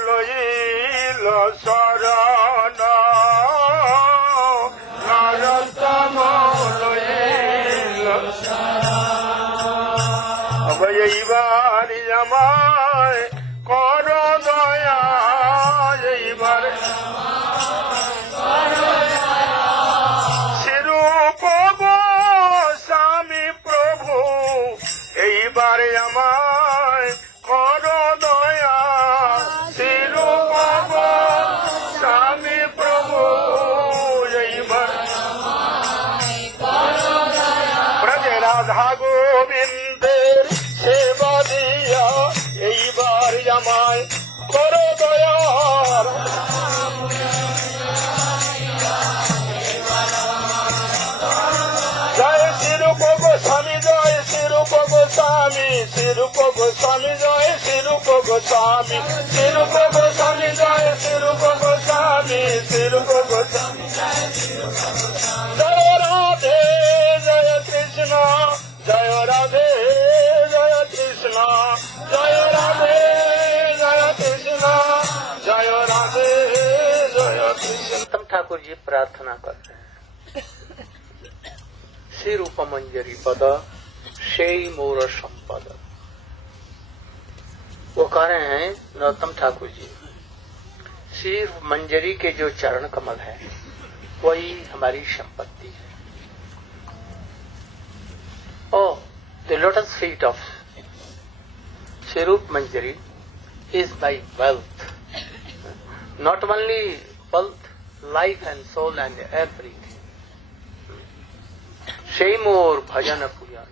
লইল শরণ নরোত্তম লইল এইবার আমায় কর দয়া এইবার শিরূপ স্বামী প্রভু এইবার আমায় কর দয়া শিরূপ স্বামী প্রভু এইবার ব্রজ রাধা গোবিন্দের সেবা দিয়া এইবার আমায় করো দয়া জয় শিরূপ গোস্বামী জয় শিরূপ গোস্বামী শিরূপ গোস্বামী জয় শিরূপ গোস্বামী শিরূপ গোস্বামী জয় শিরূপ গোস্বামী শিরূপ গোস্বামী জয় রাধে জয় কৃষ্ণ জয় রাধে জয় কৃষ্ণ জয় রাধে জয় কৃষ্ण जय राधे जय कृष्ण। ठाकुर जी प्रार्थना करते हैं श्री रूप मंजरी पद शेई मोर संपद। वो कह रहे हैं नरोत्तम ठाकुर जी श्री मंजरी के जो चरण कमल है वही हमारी संपत्ति है। Oh, the lotus feet of Sri Rup Manjari is my wealth. Not only wealth, life and soul and everything. Shei Mor भजन पूजन,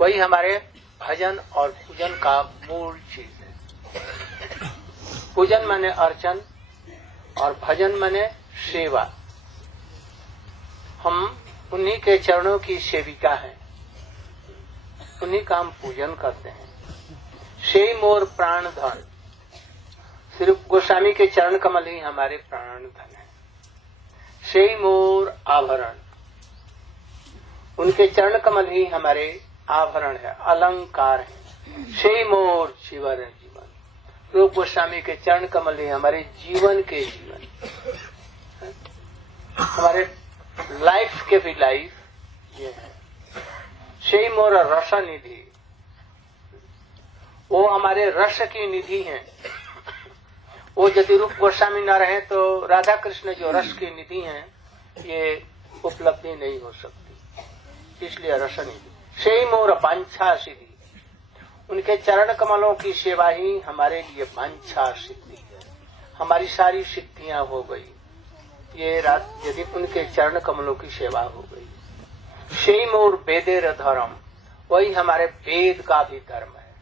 वही हमारे भजन और पूजन का मूल चीज है। पूजन माने अर्चन और भजन माने सेवा। हम उन्हीं के चरणों की सेविका हैं, उन्हीं का हम पूजन करते हैं। शेई मोर प्राण धन, सिर्फ गोस्वामी के चरण कमल ही हमारे प्राण धन है। शेई मोर आभरण, उनके चरण कमल ही हमारे आभरण है, अलंकार है। शेई मोर जीवन है, जीवन रूप गोस्वामी के चरण कमल ही हमारे जीवन के जीवन, हमारे लाइफ के भी लाइफ ये है। शेई मोर रस निधि, वो हमारे रस की निधि हैं। वो यदि रूप गोस्वामी न रहे तो राधा कृष्ण जो रस की निधि हैं ये उपलब्धि नहीं हो सकती, इसलिए रस निधि। शेई मोर वांछा सिद्धि, उनके चरण कमलों की सेवा ही हमारे लिए वांछा सिद्धि है। हमारी सारी सिद्धियां हो गई ये रात यदि उनके चरण कमलों की सेवा हो गई। शेई मोर वेदेर धर्म, वही हमारे वेद का भी धर्म है,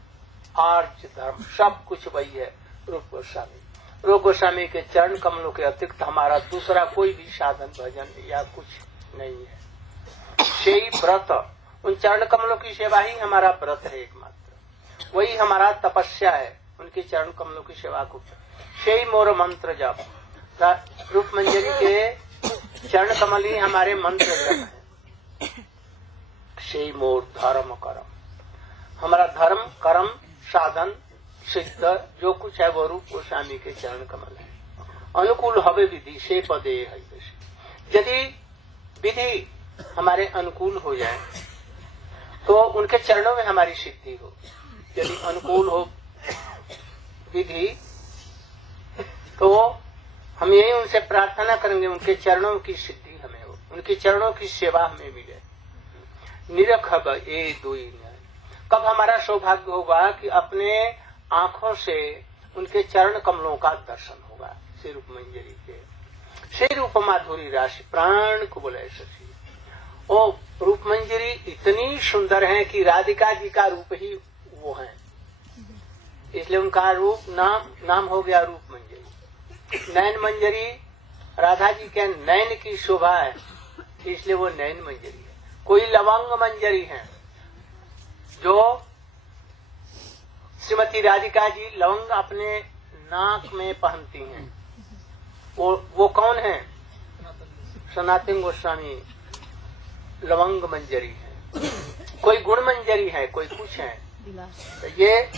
आर्य धर्म, सब कुछ वही है रूप गोस्वामी। रूप गोस्वामी के चरण कमलों के अतिरिक्त हमारा दूसरा कोई भी साधन भजन या कुछ नहीं है। शेई व्रत, उन चरण कमलों की सेवा ही हमारा व्रत है एकमात्र, वही हमारा तपस्या है, उनके चरण कमलों की सेवा को। शेई मोर मंत्र जप, रूप मंजरी के चरण कमल ही हमारे मंत्र जप है। शेई मोर धर्म कर्म, हमारा धर्म कर्म साधन सिद्ध जो कुछ है वो रूप गोस्वामी के चरण कमल है। अनुकूल हवे विधि से पदे है, यदि विधि हमारे अनुकूल हो जाए तो उनके चरणों में हमारी सिद्धि हो। यदि अनुकूल हो विधि तो हम यही उनसे प्रार्थना करेंगे उनके चरणों की सिद्धि हमें हो, उनके चरणों की सेवा हमें मिले। निरखब ए दुई न्याय, कब हमारा सौभाग्य होगा कि अपने आंखों से उनके चरण कमलों का दर्शन होगा। से रूप मंजरी के से रूप माधुरी राशि प्राण को बोले शशि। ओ रूप मंजरी इतनी सुंदर है कि राधिका जी का रूप ही वो है, इसलिए उनका रूप नाम हो गया रूप मंजरी। नयन मंजरी राधा जी के नयन की शोभा है, इसलिए वो नयन मंजरी है। कोई लवंग मंजरी है, जो श्रीमती राधिका जी लवंग अपने नाक में पहनती हैं, वो कौन है? सनातन गोस्वामी लवंग मंजरी है। कोई गुण मंजरी है, कोई कुछ है। तो ये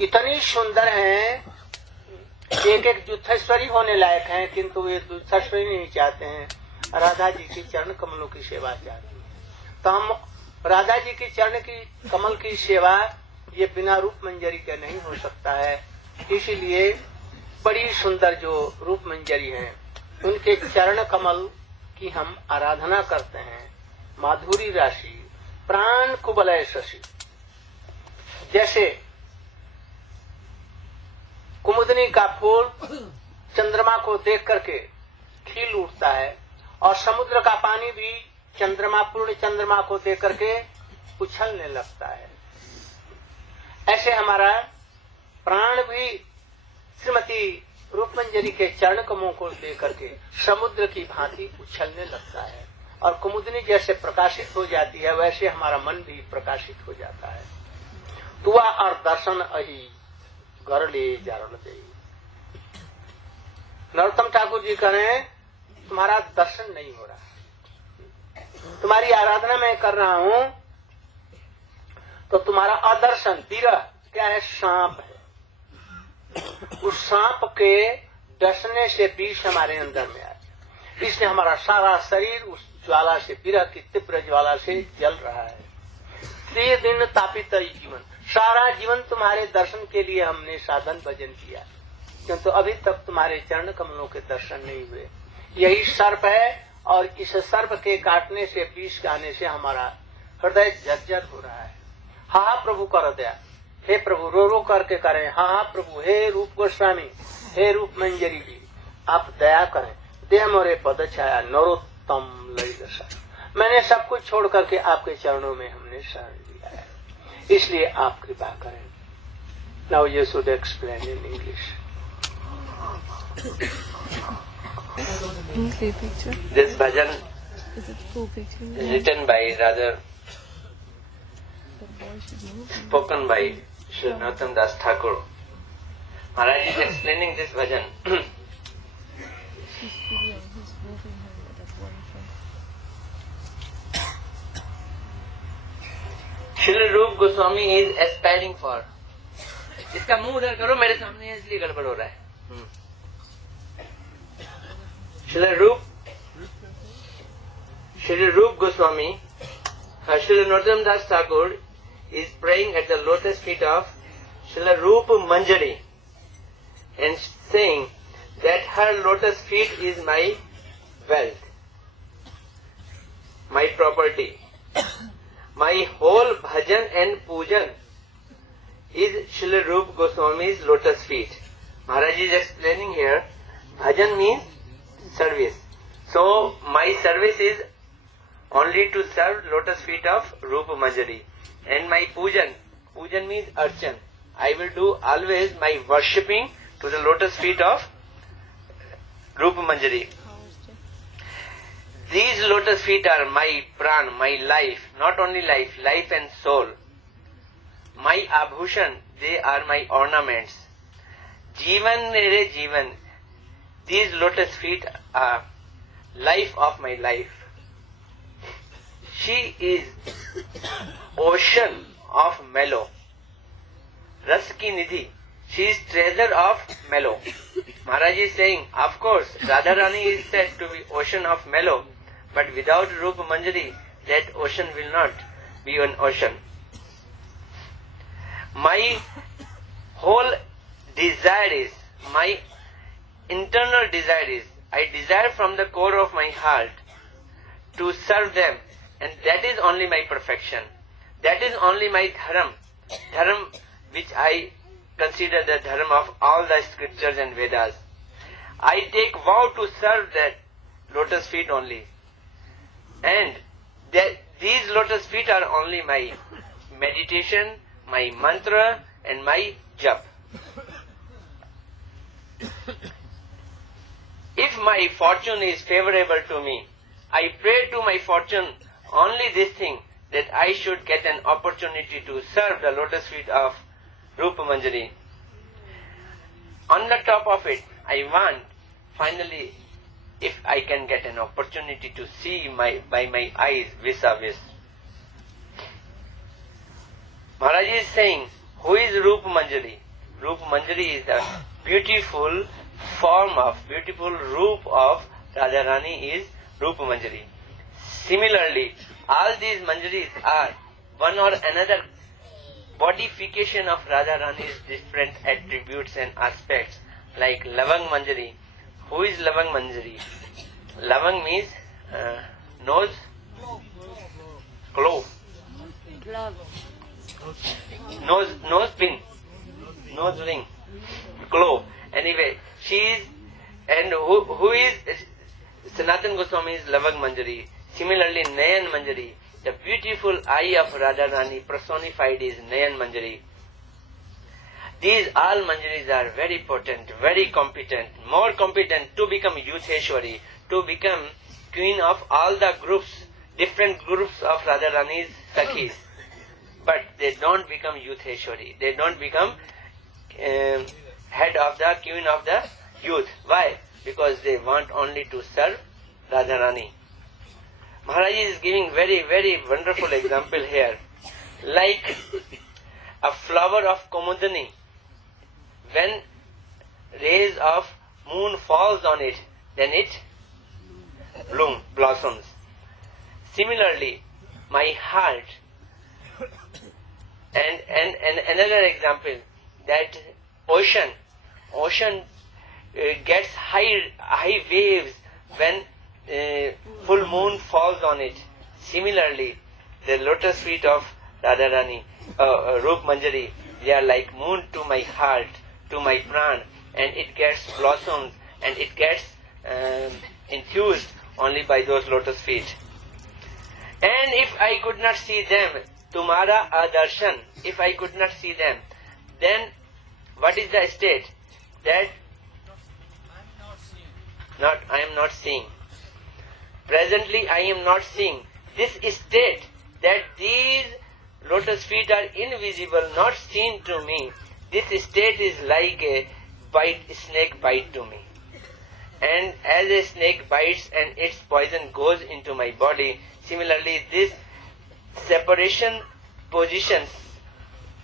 इतनी सुंदर है, एक एक जुत्थेश्वरी होने लायक है, किंतु वे जुत्थेश्वरी नहीं चाहते हैं, राधा जी की चरण कमलों की सेवा चाहते हैं। तो हम राधा जी की चरण की कमल की सेवा ये बिना रूप मंजरी के नहीं हो सकता है। इसीलिए बड़ी सुंदर जो रूप मंजरी है, उनके चरण कमल की हम आराधना करते हैं। माधुरी राशि प्राण कुबलय शशि, जैसे कुमुदनी का फूल चंद्रमा को देख करके खिल उठता है, और समुद्र का पानी भी पूर्ण चंद्रमा को देख करके उछलने लगता है, ऐसे हमारा प्राण भी श्रीमती रूपमंजरी के चरण कमलों को देख करके समुद्र की भांति उछलने लगता है, और कुमुदनी जैसे प्रकाशित हो जाती है, वैसे हमारा मन भी प्रकाशित हो जाता है। तुआ और दर्शन अही घर ले जारण दे। नरोत्तम ठाकुर जी कह रहे हैं, तुम्हारा दर्शन नहीं हो रहा, तुम्हारी आराधना मैं कर रहा हूं, तो तुम्हारा अदर्शन विरह क्या है? सांप है। उस सांप के डसने से विष हमारे अंदर में आ गया, इसलिए हमारा सारा शरीर उस ज्वाला से, विरह की तीव्र ज्वाला से जल रहा है। ते दिन तापित जीवन, सारा जीवन तुम्हारे दर्शन के लिए हमने साधन भजन किया, किंतु अभी तक तुम्हारे चरण कमलों के दर्शन नहीं हुए। यही सर्प है, और इस सर्प के काटने से, विष गाने से हमारा हृदय जर्जर हो रहा है। हा प्रभु कर दया, हे प्रभु, रो रो करके करें, हा प्रभु, हे रूप गोस्वामी, हे रूप मंजरी जी, आप दया करें। देह मोरे पद छाया नरोत्तम लई दशा, मैंने सब कुछ छोड़ करके आपके चरणों में हमने शरण लिया है, इसलिए आप कृपा करें। Now you should explain in English. This bhajan is written by, rather spoken by Sri Narottam Das Thakur. Maharaj is explaining this bhajan. Srila Rup Goswami is aspiring for. इसका मुंह उधर करो, मेरे सामने है इसलिए गड़बड़ हो रहा है। Srila Rup Goswami, Srila Narottam Das Thakur is praying at the lotus feet of Srila Rup Manjari and saying that her lotus feet is my wealth, my property. My whole bhajan and pujan is Srila Rup Goswami's lotus feet. Maharaj is explaining here, bhajan means service. So my service is only to serve lotus feet of Rup Manjari. And my pujan means archan. I will do always my worshipping to the lotus feet of Rup Manjari. These lotus feet are my pran, my life, not only life, life and soul. My abhushan, they are my ornaments. Jivan mere jivan, these lotus feet are life of my life. She is ocean of mellow. Ras ki nidhi, she is treasure of mellow. Maharaj is saying, of course, Radharani is said to be ocean of mellow, but without Rupa Manjari, that ocean will not be an ocean. My whole desire is, my internal desire is, I desire from the core of my heart to serve them, and that is only my perfection. That is only my dharam which I consider the dharam of all the scriptures and Vedas. I take vow to serve that lotus feet only. And these lotus feet are only my meditation, my mantra and my jap. If my fortune is favorable to me, I pray to my fortune only this thing, that I should get an opportunity to serve the lotus feet of Rupa Manjari. On the top of it, I want, finally, if I can get an opportunity to see by my eyes vis-a-vis. Maharaj is saying, who is Rupa Manjari? Rupa Manjari is the beautiful beautiful roop of Radharani is Rupa Manjari. Similarly, all these Manjaris are one or another modification of Radharani's different attributes and aspects, like Lavang Manjari. Who is Lavang Manjari? Lavang means nose, clove, nose pin, nose ring, clove. Anyway, she is, and who is Sanatan Goswami is Lavang Manjari. Similarly, Nayan Manjari, the beautiful eye of Radharani personified is Nayan Manjari. These all Manjaris are very potent, very competent, more competent to become Yutheshwari, to become queen of all the groups, different groups of Radharani's Sakhis. But they don't become Yutheshwari. They don't become head of the queen of the youth. Why? Because they want only to serve Radharani. Maharaj is giving very, very wonderful example here. Like a flower of Komudani, when rays of moon falls on it, then it blossoms. Similarly, my heart, and another example, that ocean gets high waves when full moon falls on it. Similarly, the lotus feet of Radharani, Rup Manjari, they are like moon to my heart, to my pran, and it gets blossoms and it gets infused only by those lotus feet. And if I could not see them, Tumhara Adarshan, if I could not see them, then what is the state? That I am not seeing. Presently I am not seeing. This state, that these lotus feet are invisible, not seen to me, this state is like a snake bite to me. And as a snake bites and its poison goes into my body, similarly this separation position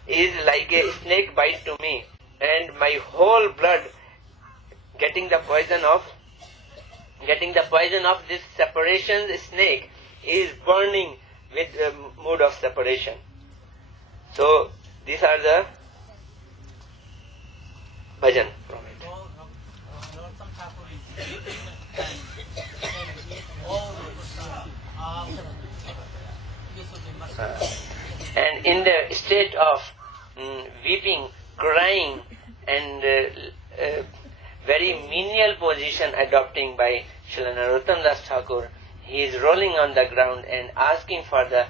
is like a snake bite to me, and my whole blood getting the poison of this separation snake is burning with the mood of separation. So these are the bhajan from it. And in the state of weeping, crying, and very menial position adopting by Srila Narottam Das Thakur, he is rolling on the ground and asking for the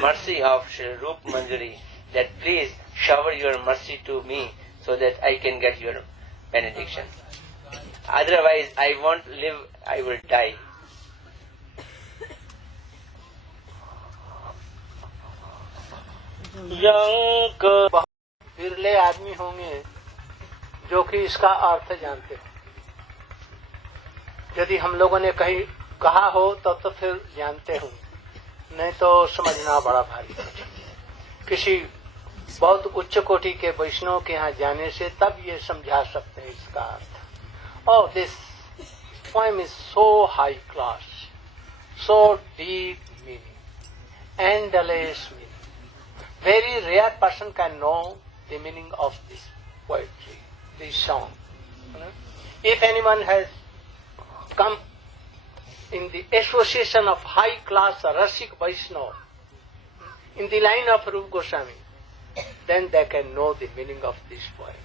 mercy of Sri Rup Manjari, that please shower your mercy to me so that I can get your benediction. Otherwise I won't live, I will die. विरले आदमी होंगे जो कि इसका अर्थ जानते हो। यदि हम लोगों ने कहीं कहा हो तो फिर जानते हो, नहीं तो समझना बड़ा भारी है। किसी बहुत उच्च कोटि के वैष्णव के यहाँ जाने से तब ये समझा सकते हैं इसका अर्थ। Oh, this poem is so high class, so deep meaning, endless meaning. Very rare person can know the meaning of this poetry, this song. If anyone has come in the association of high class Rasik Vaishnava, in the line of Rupa Goswami, then they can know the meaning of this poem.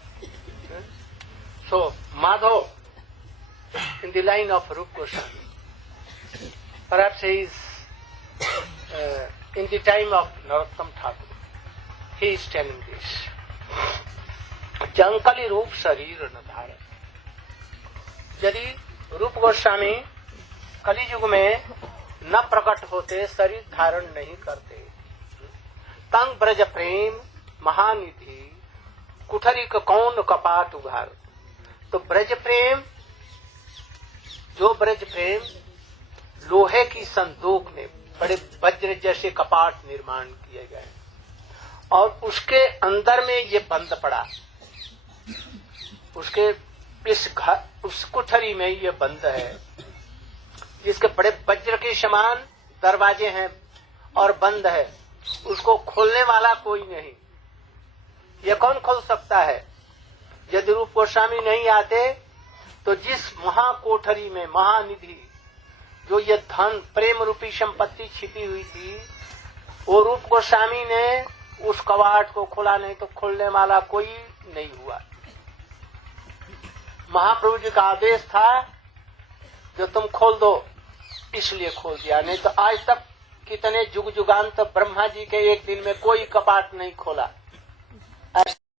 So, Madhav, in the line of Rupa Goswami. Perhaps he is in the time of Narottam Thakur. He is telling this. जंकली रूप शरीर न धारण। यदि रूप गोस्वामी कलियुग में न प्रकट होते, शरीर धारण नहीं करते, तंग ब्रज प्रेम महानिधि कुठरी का कौन कपाट उघार। तो ब्रज प्रेम, जो ब्रज प्रेम लोहे की संदूक में बड़े वज्र जैसे कपाट निर्माण किए गए और उसके अंदर में ये बंद पड़ा, उसके उस कुठरी में ये बंद है, जिसके बड़े वज्र के समान दरवाजे हैं और बंद है, उसको खोलने वाला कोई नहीं। ये कौन खोल सकता है? यदि रूप गोस्वामी नहीं आते तो जिस महाकोठरी में महानिधि, जो ये धन प्रेम रूपी संपत्ति छिपी हुई थी, वो रूप गोस्वामी ने उस कवाट को खोला नहीं तो खोलने वाला कोई नहीं हुआ। महाप्रभु जी का आदेश था जो तुम खोल दो, इसलिए खोल दिया, नहीं तो आज तक कितने जुग जुगांत ब्रह्मा जी के एक दिन में कोई कपाट नहीं खोला।